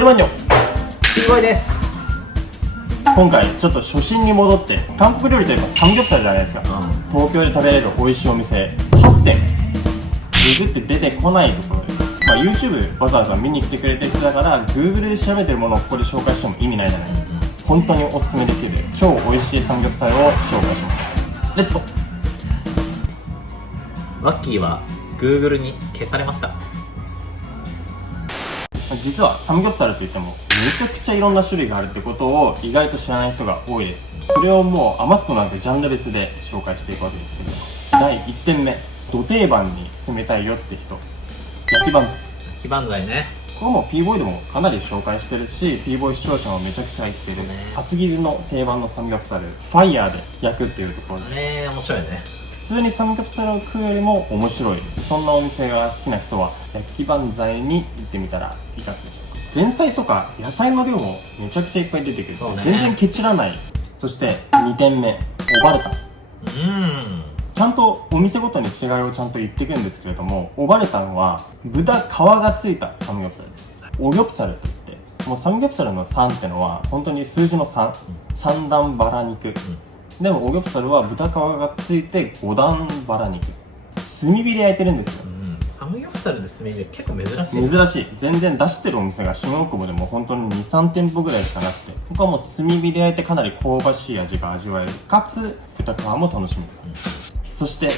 ルマンニョすごいです。今回ちょっと初心に戻って、韓国料理といえばサムギョプサルじゃないですか、東京で食べれる美味しいお店8選ググって出てこないところです。YouTube わざわざ見に来てくれてる人だから Google で調べてるものをここで紹介しても意味ないじゃないですか。本当におすすめできる超美味しいサムギョプサルを紹介します。レッツゴー。ワッキーは Google に消されました。実はサムギョプサルといってもめちゃくちゃいろんな種類があるってことを意外と知らない人が多いです。それをもう余すことなくジャンル別で紹介していくわけですけど、第1点目、ド定番に攻めたいよって人、焼きバンズイ。焼きバンザイね。これも P ボーイでもかなり紹介してるし、 P ボーイ視聴者もめちゃくちゃ愛してる厚切りの定番のサムギョプサル、ファイヤーで焼くっていうところで面白いね。普通にサムギョプサルを食うよりも面白い、そんなお店が好きな人は焼きバンザイに行ってみたらいかがでしょうか。前菜とか野菜の量もめちゃくちゃいっぱい出てくる、全然ケチらない。そして2点目、オバルタン。ちゃんとお店ごとに違いをちゃんと言っていくんですけれども、オバルタンは豚皮がついたサムギョプサルです。オギョプサルといって、もうサムギョプサルの3ってのは本当に数字の3、3段バラ肉、でもオギョプサルは豚皮がついて5段バラ肉、炭火で焼いてるんですよ。サムギョプサルで炭火結構珍しい。珍しい。全然出してるお店が新大久保でも本当に 2,3 店舗ぐらいしかなくて、ここはもう炭火で焼いてかなり香ばしい味が味わえる、かつ豚皮も楽しめる。そして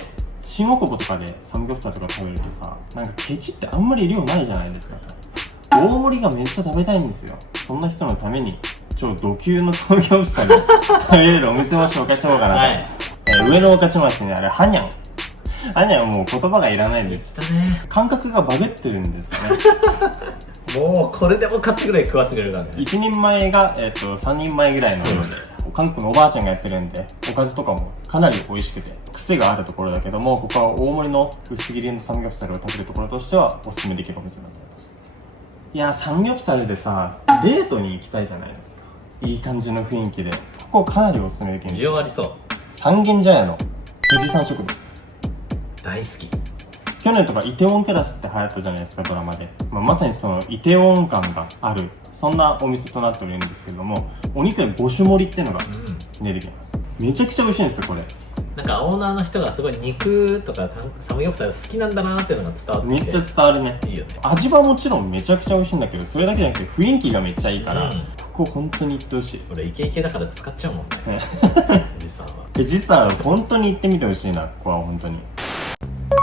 新大久保とかでサムギョプサルとか食べるとさ、なんかケチってあんまり量ないじゃないですか。大盛りがめっちゃ食べたいんですよ。そんな人のために超ド級のサムギョプサル食べれるお店を紹介してもらおうかなと、上野御徒町にあるハニャン。ハニャンはもう言葉がいらないです。感覚がバグってるんですかね。もうこれでも買ってくれ食わせてくれるからね。1人前が、3人前ぐらいの量で、韓国のおばあちゃんがやってるんで、おかずとかもかなり美味しくて癖があるところだけども、ここは大盛りの薄切りのサムギョプサルを食べるところとしてはおすすめできるお店になっています。いやー、サムギョプサルでさ、デートに行きたいじゃないですか。いい感じの雰囲気で、ここかなりおすすめできるんです。需要ありそう。三軒茶屋の富士山食堂大好き。去年とかイテウォンテラスって流行ったじゃないですか、ドラマで。まさにそのイテウォン感がある、そんなお店となっておるんですけども、お肉で5種盛りっていうのが出てきます。めちゃくちゃ美味しいんですよ、これ。なんかオーナーの人がすごい肉とかサムギョプサル好きなんだなーっていうのが伝わってきて、めっちゃ伝わるね。いいよね。味はもちろんめちゃくちゃ美味しいんだけど、それだけじゃなくて雰囲気がめっちゃいいから、ここ本当に行ってほしい。俺イケイケだから使っちゃうもんね。富士山は。富士山本当に行ってみてほしいな、ここは本当に。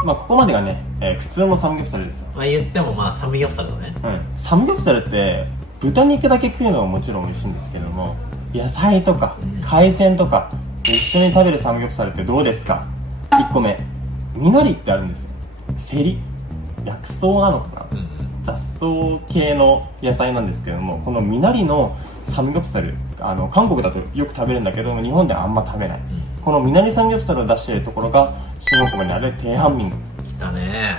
ここまでがね、普通のサムギョプサルですよ。言ってもサムギョプサルだね。サムギョプサルって豚肉だけ食うのはもちろん美味しいんですけども、野菜とか海鮮とか一緒に食べるサムギョプサルってどうですか。1個目、ミナリってあるんですよ。セリ、薬草なのかな、雑草系の野菜なんですけども、このミナリのサムギョプサル、韓国だとよく食べるんだけど日本ではあんま食べない、このミナリサムギョプサルを出しているところが新大久保にあるテーハンミング。だね。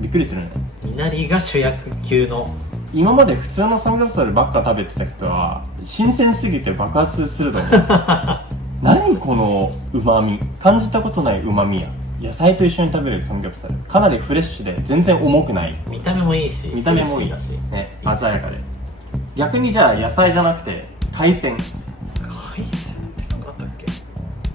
びっくりするね。ミナリが主役級の。今まで普通のサムギョプサルばっか食べてた人は新鮮すぎて爆発すると思う。何この旨味、感じたことない旨味や野菜と一緒に食べるサムギョプサル、かなりフレッシュで全然重くない。見た目もいいし、見た目もいいしね、鮮やかで。逆にじゃあ野菜じゃなくて海鮮。海鮮って何かあったっけ。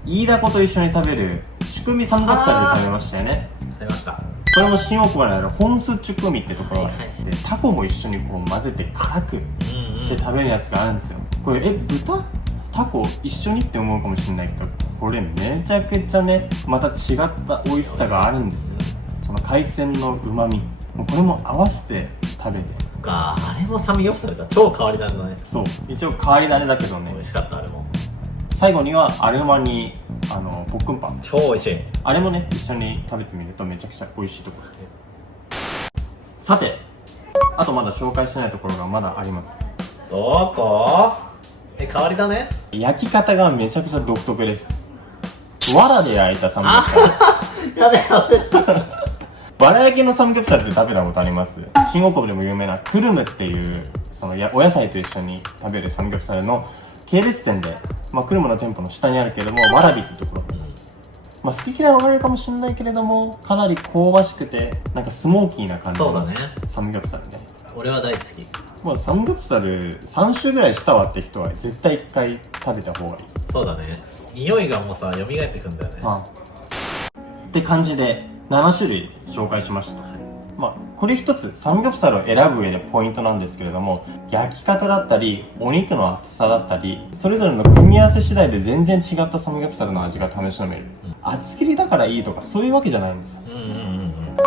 イイダコと一緒に食べるチュクミサムギョプサルで食べましたよね。食べました。これも新大久保にあるホンスチュクミってところがあって、タコも一緒にこう混ぜて辛くして食べるやつがあるんですよ。これ豚タコ一緒にって思うかもしれないけど、これめちゃくちゃね、また違った美味しさがあるんですよ。その海鮮の旨味、これも合わせて食べて。あれもサムギョプサルが超変わり種だね。そう、一応変わり種だけどね、美味しかった。あれも最後にはアルマニポックンパン、超美味しい。あれもね一緒に食べてみるとめちゃくちゃ美味しいところです。さて、あとまだ紹介してないところがまだあります。どこ？変わりだね。焼き方がめちゃくちゃ独特です。藁で焼いたサムギョプサル。やべえ、忘れた。藁焼きのサムギョプサルって食べたことあります？新大久保でも有名なクルムっていうそのお野菜と一緒に食べるサムギョプサルの系列店で、クルムの店舗の下にあるけれども、わらびっていうところがあります。好き嫌い分かれるかもしれないけれども、かなり香ばしくてなんかスモーキーな感じのサムギョプサルね。俺は大好き。もうサムギョプサル3種ぐらいしたわって人は絶対1回食べた方がいい。そうだね。匂いがもうさ、蘇ってくんだよね。って感じで7種類紹介しました。まあ、これ一つサムギョプサルを選ぶ上でポイントなんですけれども、焼き方だったりお肉の厚さだったりそれぞれの組み合わせ次第で全然違ったサムギョプサルの味が楽しめる、厚切りだからいいとかそういうわけじゃないんですよ。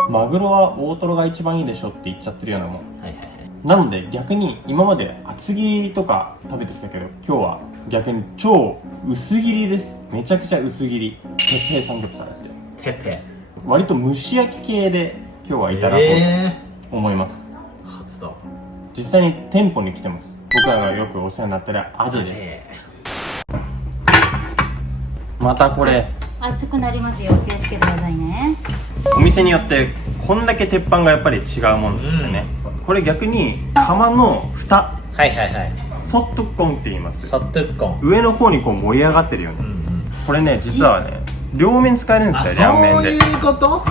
マグロは大トロが一番いいでしょって言っちゃってるようなもん。なので逆に今まで厚切りとか食べてきたけど、今日は逆に超薄切りです。めちゃくちゃ薄切り鉄平サムギョプサルってテペ。割と蒸し焼き系で今日はいただこうと思います。初だ。実際に店舗に来てます。僕らがよくお世話になってるアジです。またこれ熱くなりますよ、気をつけてくださいね。お店によってこんだけ鉄板がやっぱり違うもんですよね、これ逆に釜の蓋、ソットコンって言います。ソットゥッコン。上の方にこう盛り上がってるように、これね実はね両面使えるんですよ。両面で。そういうこと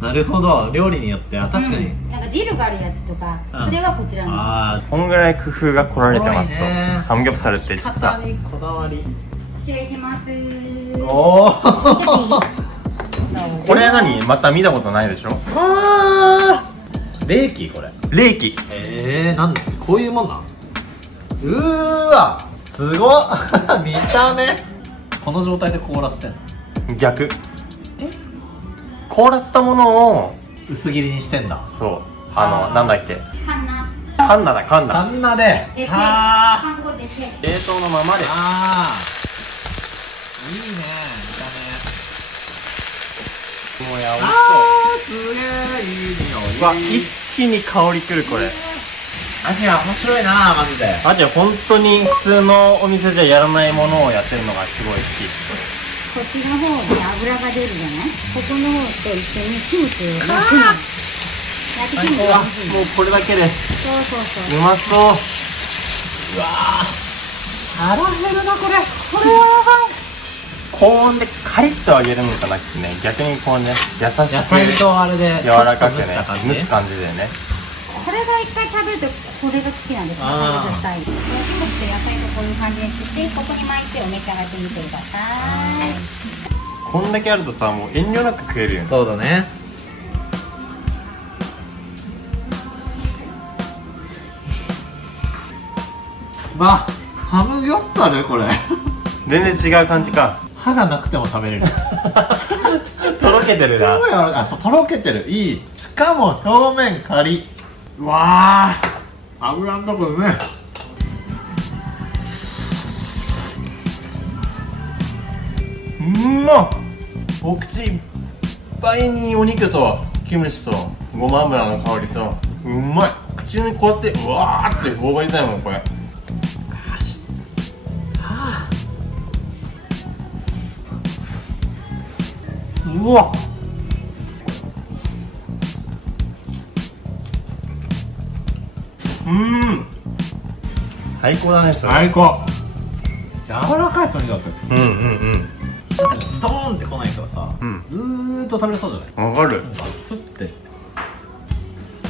なるほど。料理によっては確かに、なんか汁があるやつとか、それはこちらの。こんぐらい工夫が凝られてますと。サムギョプサルって実はこだわり。失礼します。おお。これ何また見たことないでしょ。冷気これ。冷気。なんだこういうもんなん。うーわすごっ見た目この状態で凍らせてんの。逆。凍らせたものを薄切りにしてんだ。そうなんだっけ、カンナ。カンナだカンナ。あんなで。はあ。冷冷凍のままで。いいね見た目。もうやおいしすげえいい匂い。そう。わ一気に香りくるこれ。アジア面白いなマジで。アジは本当に普通のお店じゃやらないものをやってるのがすごい好き。こっちの方に油が出るじゃない。ここの方と一緒にキムチを焼くの。焼きキムチが美味しい。もうこれだけでそうそうそう。うまそう。うわ腹減るなこれ。これはやばい。高温でカリッと揚げるのじゃなくてね、逆にこうね優しく野菜とあれで柔らかくね蒸す感じでね。これが一回食べるとこれが好きなんですよ。食べるスタイル。そして野菜とこういう感じにしてここに巻いてお召し上がってみてください。こんだけあるとさもう遠慮なく食えるよね。そうだね。まあサムギョプサルこれ全然違う感じか。歯がなくても食べれるとろけてるな。超柔らかい。そうとろけてる。いい。しかも表面カリ。うわー油のとこうめえ。お口いっぱいにお肉とキムチとごま油の香りとうまい。口にこうやってうわーって頬張りたいもんこれ。うわ最高だねそれ。最高。柔らかいとにかく。うんなんかズドーンってこないからさ、ずーっと食べれそうじゃない。わかる。スッて。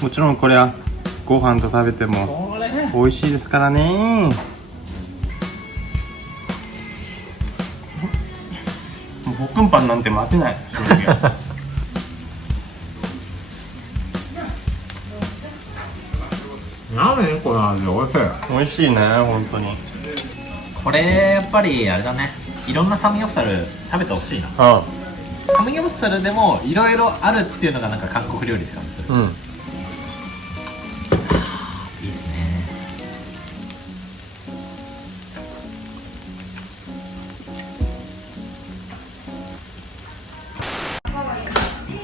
もちろんこれはご飯と食べてもこれ美味しいですからね。もう볶음パンなんて待てない正直。何この味おいしい。美味しいね本当に。これやっぱりあれだね。いろんなサムギョプサル食べてほしいな。サムギョプサルでもいろいろあるっていうのがなんか韓国料理って感じする。いいっすね。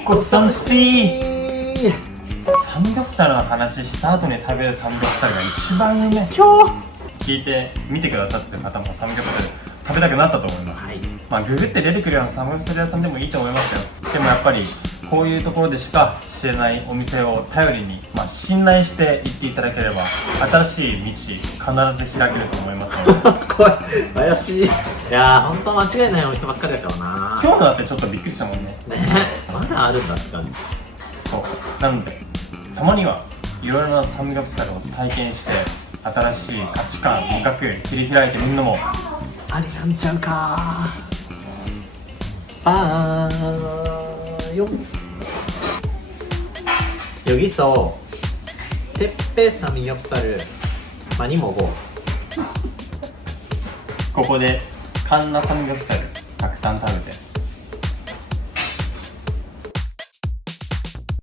ごっさんしー。サムギョプサルの話した後に食べるサムギョプサルが一番うめえ。今日聞いて見てくださってる方もサムギョプサル食べたくなったと思います、まあググって出てくるようなサムギョプサル屋さんでもいいと思いますよ。でもやっぱりこういうところでしか知れないお店を頼りに、まあ、信頼して行っていただければ新しい道必ず開けると思いますので怖い。怪しい。いやーほんと間違いないお店ばっかりだからな。今日のだってちょっとびっくりしたもんね。ねまだあるんだって感じ。そうなのでたまにはいろいろなサムギョプサルを体験して新しい価値観味覚切り開いてみるのもありなんちゃうか。빠요 여기서 택배 삼겹살을 많이 먹어. ここでカンナサムギョプサルたくさん食べて